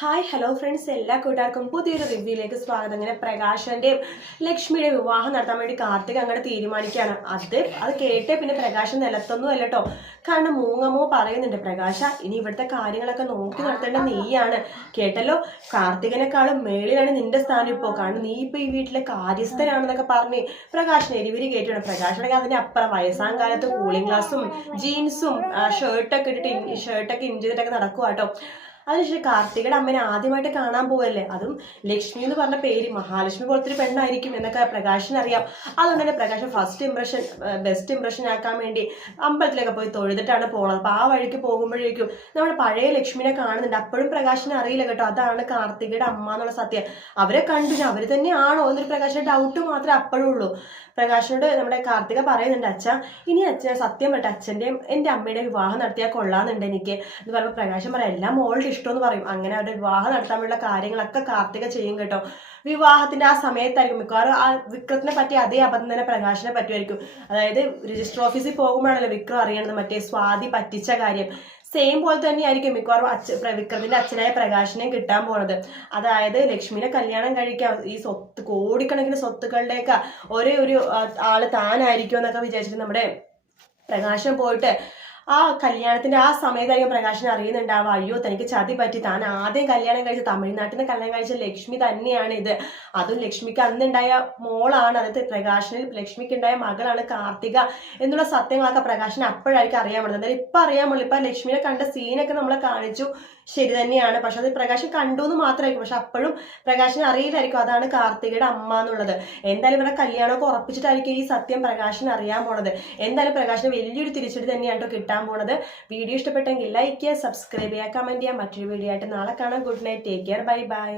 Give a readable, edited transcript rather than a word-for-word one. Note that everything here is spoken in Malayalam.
ഹായ് ഹലോ ഫ്രണ്ട്സ്, എല്ലാ കൂട്ടുകാർക്കും പുതിയൊരു റിവ്യൂയിലേക്ക് സ്വാഗതം. അങ്ങനെ പ്രകാശന്റെയും ലക്ഷ്മിയുടെയും വിവാഹം നടത്താൻ വേണ്ടി കാർത്തിക് അങ്ങനെ തീരുമാനിക്കുകയാണ്. അത് കേട്ടേ പിന്നെ പ്രകാശൻ നിലത്തൊന്നും അല്ല കേട്ടോ. കാരണം മൂങ്ങമ്മോ പറയുന്നുണ്ട്, പ്രകാശ ഇനി ഇവിടുത്തെ കാര്യങ്ങളൊക്കെ നോക്കി നടത്തേണ്ട നീയാണ്. കേട്ടല്ലോ, കാർത്തികനെക്കാളും മേളിലാണ് നിന്റെ സ്ഥാനം ഇപ്പോൾ. കാരണം നീ ഇപ്പൊ ഈ വീട്ടിലെ കാര്യസ്ഥനാണെന്നൊക്കെ പറഞ്ഞ് പ്രകാശൻ എരിവിരി കേട്ടാണ്. പ്രകാശനൊക്കെ അതിന് അപ്പുറം വയസ്സാം കാലത്ത് കൂളിംഗ് ഗ്ലാസും ജീൻസും ഷർട്ടൊക്കെ ഇൻ ചെയ്തിട്ടൊക്കെ നടക്കുക കേട്ടോ. അതിനുശേഷം കാർത്തികയുടെ അമ്മനെ ആദ്യമായിട്ട് കാണാൻ പോവല്ലേ, അതും ലക്ഷ്മി എന്ന് പറഞ്ഞ പേര് മഹാലക്ഷ്മി പോലത്തെ ഒരു പെണ്ണായിരിക്കും എന്നൊക്കെ പ്രകാശിന് അറിയാം. അതുകൊണ്ട് തന്നെ Prakashan first impression best impression ആക്കാൻ വേണ്ടി അമ്പലത്തിലൊക്കെ പോയി തൊഴുതിട്ടാണ് പോണത്. അപ്പൊ ആ വഴിക്ക് പോകുമ്പോഴേക്കും നമ്മുടെ പഴയ ലക്ഷ്മിനെ കാണുന്നുണ്ട്. അപ്പോഴും പ്രകാശിന് അറിയില്ല കേട്ടോ, അതാണ് കാർത്തികയുടെ അമ്മ എന്നുള്ള സത്യം. അവരെ കണ്ടില്ല, അവര് തന്നെയാണോ എന്നൊരു പ്രകാശന്റെ ഡൗട്ട് മാത്രമേ അപ്പോഴും ഉള്ളൂ. പ്രകാശനോട് നമ്മുടെ കാർത്തിക പറയുന്നുണ്ട്, അച്ഛ ഇനി അച്ഛൻ സത്യം പറ്റ അച്ഛന്റെയും എന്റെ അമ്മയുടെയും വിവാഹം നടത്തിയാൽ കൊള്ളാന്നുണ്ട് എനിക്ക് എന്ന് പറയുമ്പോൾ പ്രകാശൻ പറയാം എല്ലാം മോളുടെ ഇഷ്ടമെന്ന് പറയും. അങ്ങനെ അവരുടെ വിവാഹം നടത്താനുള്ള കാര്യങ്ങളൊക്കെ കാർത്തിക ചെയ്യും കേട്ടോ. വിവാഹത്തിന്റെ ആ സമയത്തായിരിക്കും മിക്കവാറും ആ വിക്രത്തിനെ പറ്റി അതേ അബദ്ധം തന്നെ പ്രകാശനെ പറ്റുമായിരിക്കും. അതായത് രജിസ്റ്റർ ഓഫീസിൽ പോകുമ്പോഴാണല്ലോ വിക്രം അറിയണത് മറ്റേ സ്വാതി പറ്റിച്ച കാര്യം. സെയിം പോലെ തന്നെയായിരിക്കും മിക്കവാറും വിക്രമിന്റെ അച്ഛനായ പ്രകാശനെയും കിട്ടാൻ പോണത്. അതായത് ലക്ഷ്മിനെ കല്യാണം കഴിക്കാം, ഈ സ്വത്ത് കോടിക്കണക്കിന് സ്വത്തുക്കളുടെയൊക്കെ ഒരേ ഒരു ആള് താനായിരിക്കും എന്നൊക്കെ വിചാരിച്ചിട്ട് നമ്മുടെ പ്രകാശൻ പോയിട്ട് ആ കല്യാണത്തിന്റെ ആ സമയത്തായിരിക്കും പ്രകാശൻ അറിയുന്നുണ്ടാവുക, അയ്യോ തനിക്ക് ചതി പറ്റി, താൻ ആദ്യം കല്യാണം കഴിച്ച തമിഴ്നാട്ടിൽ നിന്ന് കല്യാണം കഴിച്ച ലക്ഷ്മി തന്നെയാണ് ഇത്. അതും ലക്ഷ്മിക്ക് അന്നുണ്ടായ മോളാണ്, അതായത് പ്രകാശനിൽ ലക്ഷ്മിക്ക് ഉണ്ടായ മകളാണ് കാർത്തിക എന്നുള്ള സത്യങ്ങളൊക്കെ പ്രകാശന് അപ്പോഴായിരിക്കും അറിയാൻ പറ്റുന്നത്. എന്തായാലും ഇപ്പൊ അറിയാൻ പറ്റില്ല. ഇപ്പൊ ലക്ഷ്മിനെ കണ്ട സീനൊക്കെ നമ്മളെ കാണിച്ചു, ശരി തന്നെയാണ്. പക്ഷെ അത് പ്രകാശൻ കണ്ടു എന്ന് മാത്രമായിരിക്കും. പക്ഷെ അപ്പോഴും പ്രകാശന് അറിയില്ലായിരിക്കും അതാണ് കാർത്തികയുടെ അമ്മ എന്നുള്ളത്. എന്തായാലും ഇവിടെ കല്യാണമൊക്കെ ഉറപ്പിച്ചിട്ടായിരിക്കും ഈ സത്യം പ്രകാശന് അറിയാൻ പോണത്. എന്തായാലും പ്രകാശന് വലിയൊരു തിരിച്ചടി തന്നെയാണ് കിട്ടാൻ പോണത്. വീഡിയോ ഇഷ്ടപ്പെട്ടെങ്കിൽ ലൈക്ക് ചെയ്യുക, സബ്സ്ക്രൈബ് ചെയ്യുക, കമന്റ് ചെയ്യുക. മറ്റൊരു വീഡിയോ ആയിട്ട് നാളെ കാണാം. Good night, take care, bye bye.